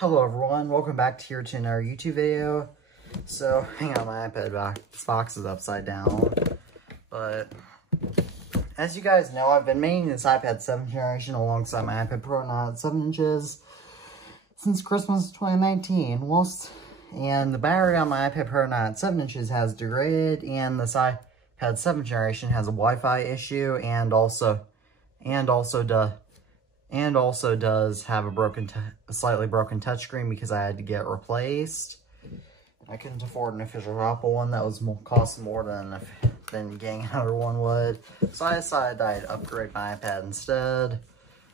Hello everyone, welcome back to another YouTube video. So, hang on, my iPad back. This box is upside down. But, as you guys know, I've been making this iPad 7th generation alongside my iPad Pro not 7 inches since Christmas 2019. And the battery on my iPad Pro not 7 inches has degraded, and this iPad 7th generation has a Wi-Fi issue, and also does have a slightly broken touchscreen because I had to get replaced. I couldn't afford an official Apple one that was cost more than getting another one would. So I decided I'd upgrade my iPad instead.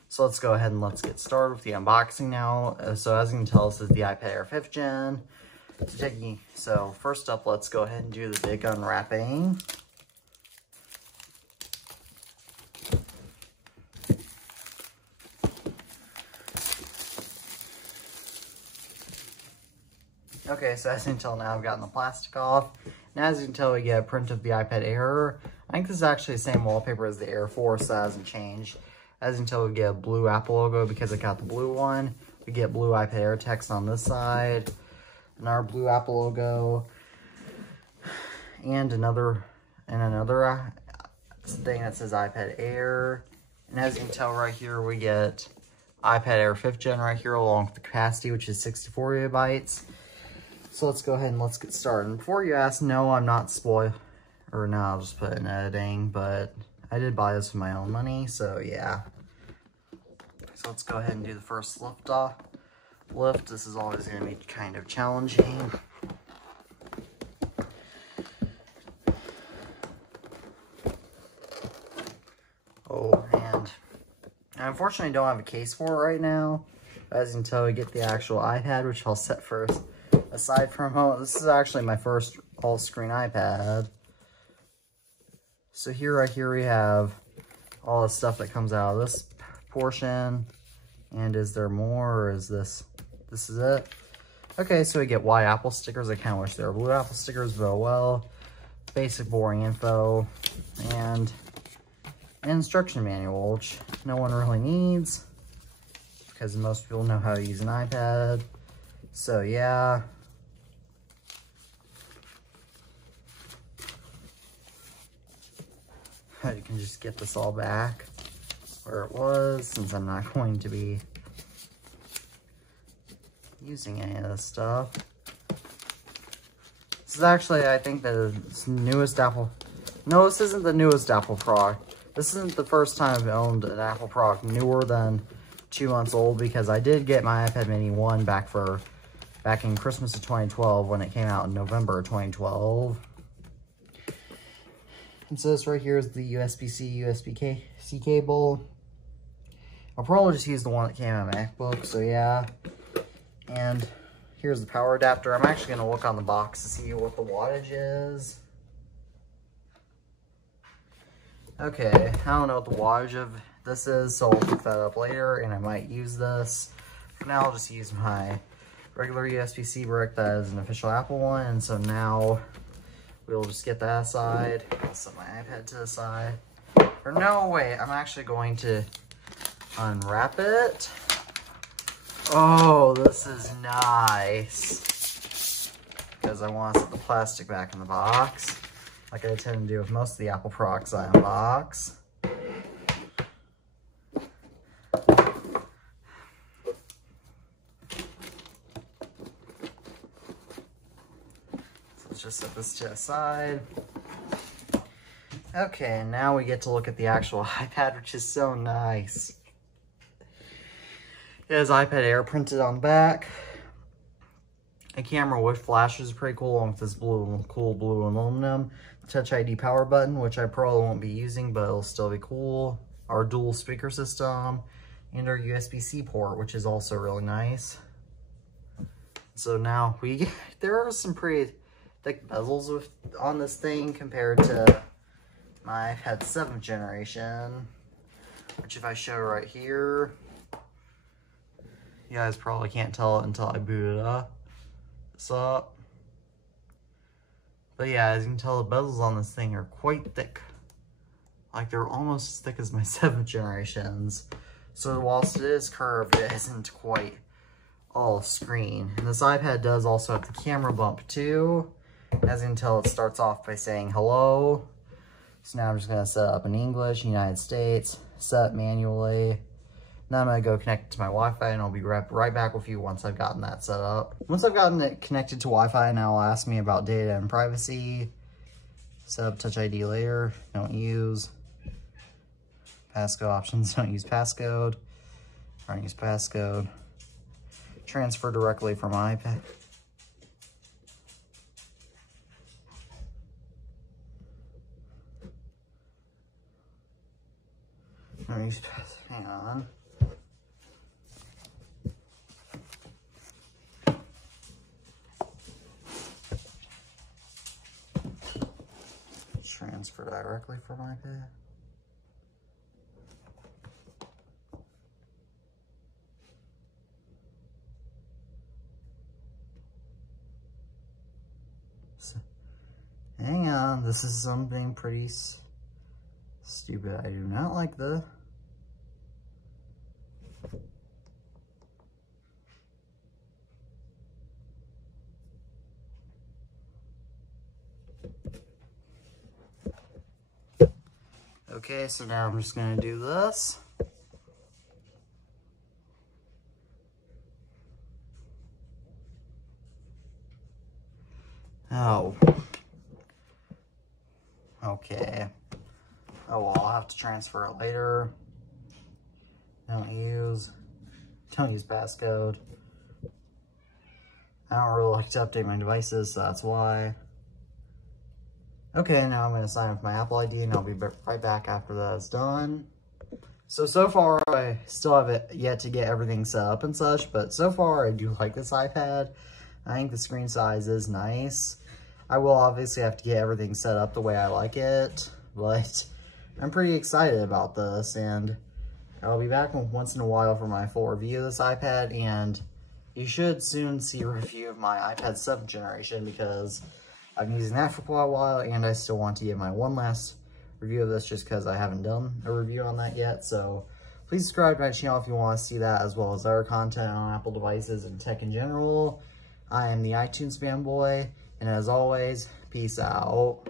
So let's go ahead and let's get started with the unboxing now. So as you can tell, this is the iPad Air 5th Gen. So first up, let's go ahead and do the big unwrapping. Okay, so as you can tell now, I've gotten the plastic off. And as you can tell, we get a print of the iPad Air. I think this is actually the same wallpaper as the Air 4, so that hasn't changed. As you can tell, we get a blue Apple logo because I got the blue one. We get blue iPad Air text on this side. Another blue Apple logo. And another thing that says iPad Air. And as you can tell right here, we get iPad Air 5th Gen right here along with the capacity, which is 64 gigabytes. So let's go ahead and let's get started. And before you ask, no, I'm not spoiled. Or no, I'll just put it in editing. But I did buy this with my own money, so yeah. So let's go ahead and do the first lift. This is always going to be kind of challenging. Oh, and I unfortunately don't have a case for it right now. As you can tell, we get the actual iPad, which I'll set first. Aside from this is actually my first all-screen iPad. So right here we have all the stuff that comes out of this portion. And is there more, or is this is it? Okay, so we get white Apple stickers. I kind of wish there were blue Apple stickers, but oh well. Basic boring info. And an instruction manual, which no one really needs, because most people know how to use an iPad. So yeah. You can just get this all back where it was, since I'm not going to be using any of this stuff. This is actually, I think, the newest Apple. No, this isn't the newest Apple product. This isn't the first time I've owned an Apple product newer than 2 months old, because I did get my iPad Mini 1 back in Christmas of 2012 when it came out in November of 2012. And so this right here is the USB-C, USB-C cable. I'll probably just use the one that came on my MacBook, so yeah. And here's the power adapter. I'm actually going to look on the box to see what the wattage is. Okay, I don't know what the wattage of this is, so I'll look that up later, and I might use this. For now, I'll just use my regular USB-C brick that is an official Apple one, and so now we'll just get that aside. I'll set my iPad to the side. Or no, wait, I'm actually going to unwrap it. Oh, this is nice. Because I want to set the plastic back in the box, like I tend to do with most of the Apple products I unbox. Just set this to the side. Okay, now we get to look at the actual iPad, which is so nice. It has iPad Air printed on the back. A camera with flashes is pretty cool, along with this cool blue aluminum. Touch ID power button, which I probably won't be using, but it'll still be cool. Our dual speaker system, and our USB-C port, which is also really nice. So now there are some pretty thick bezels on this thing compared to my iPad 7th generation, which if I show right here, you guys probably can't tell it until I boot it up. But yeah, as you can tell, the bezels on this thing are quite thick. Like, they're almost as thick as my 7th generations. So whilst it is curved, it isn't quite all screen. And this iPad does also have the camera bump too. As you can tell, it starts off by saying hello. So now I'm just gonna set up in English, United States, set manually. Now I'm gonna go connect it to my Wi-Fi and I'll be right back with you once I've gotten that set up. Once I've gotten it connected to Wi-Fi, now it'll ask me about data and privacy. Set up Touch ID later, don't use. Passcode options, don't use passcode. Don't use passcode. Transfer directly from iPad. Hang on. Transfer directly from iPad. So, hang on, this is something pretty stupid. I do not like the. Okay, so now I'm just gonna do this. Oh. Okay. Oh well, I'll have to transfer it later. Don't use passcode. I don't really like to update my devices, so that's why. Okay, now I'm gonna sign up my Apple ID and I'll be right back after that's done. So far I still have it yet to get everything set up and such, but so far I do like this iPad. I think the screen size is nice. I will obviously have to get everything set up the way I like it, but I'm pretty excited about this, and I'll be back once in a while for my full review of this iPad, and you should soon see a review of my iPad 7th generation because I've been using that for quite a while, and I still want to give my one last review of this just because I haven't done a review on that yet. So please subscribe to my channel if you want to see that, as well as other content on Apple devices and tech in general. I am the iTunes fanboy, and as always, peace out.